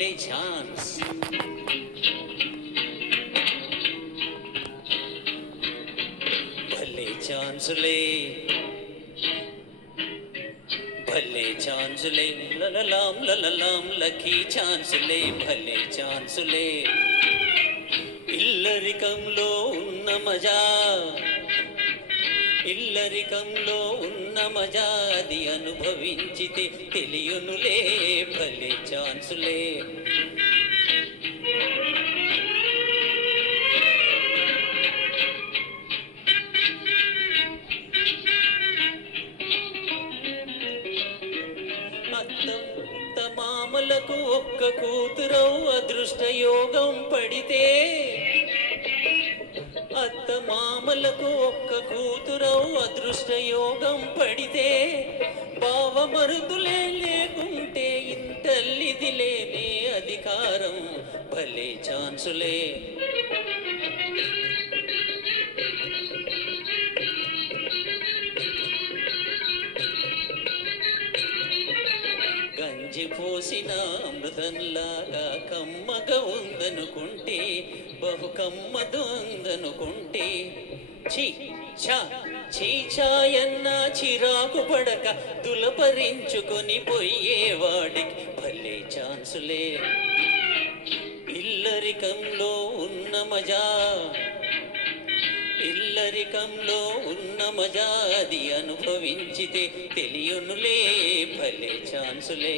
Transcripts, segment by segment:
Play chance. भले चांसले भले चांसले लललाम lucky चांसले भले चांसले ఇల్లరికంలో ఉన్న మజా ఇల్లరికంలో ఉన్న మజా అది అనుభవించితే తెలియనులే భలే ఛాన్సులే అత్త మామలకు ఒక్క కూతురవు అదృష్ట యోగం పడితే అత్త మామలకు ఒక్క కూతురవు అదృష్ట యోగం పడితే బావ మరుదులే లేకుంటే ఇంతల్లిది లేనే అధికారం భలే ఛాన్సులే గంజి పోసిన అమృతంలాగా కమ్మగా ఉందనుకుంటే బహు కమ్మదు అందనుకుంటే చీచాయన్న చిరాకు పడక దులపరించుకొని పోయేవాడికి భలే ఛాన్సులే ఇల్లరికంలో ఉన్న మజా ఇల్లరికంలో ఉన్న మజా అది అనుభవించితే తెలియనులే భలే ఛాన్సులే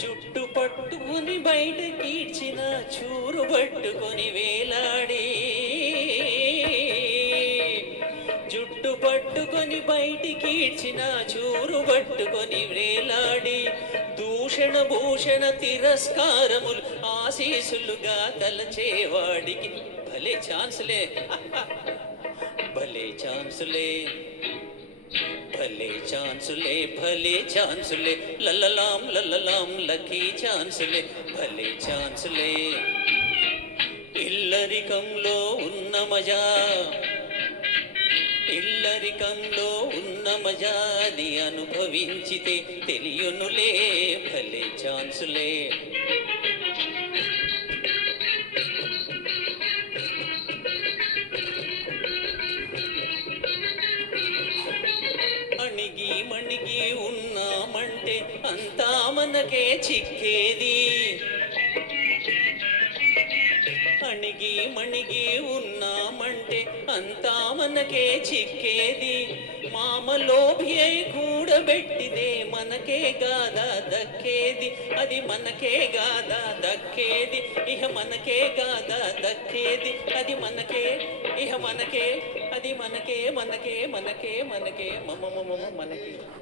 జుట్టు పట్టుకుని బయట కీడ్చిన చూరు పట్టుకొని వేలాడి జుట్టు పట్టుకొని బయటికి ఇచ్చిన చూరు పట్టుకొని వేలాడి దూషణ భూషణ తిరస్కారములు ఆశీసులుగా తలచేవాడికి భలే ఛాన్సులే భలే ఛాన్సులే భలే ఛాన్సులే భలే ఛాన్సులే లల్లలాం లక్కీ ఛాన్సులే భలే ఛాన్సులే ఇల్లరికంలో ఉన్న మజా ఇల్లరికంలో ఉన్న మజా అది అనుభవించితే తెలియనులే భలే ఛాన్సులే అణిగి మణిగి ఉన్నామంటే అంతా మనకే చిక్కేది అణిగి మణిగి ఉన్నామంటే అంతా మనకే చిక్కేది మామలోభి అయి కూడబెట్టిదే మనకే గాదా దక్కేది అది మనకే గాదా దక్కేది ఇహ మనకే గాదా దక్కేది అది మనకే ఇహ మనకే అది మనకే మనకే మనకే మనకే మమ మనకే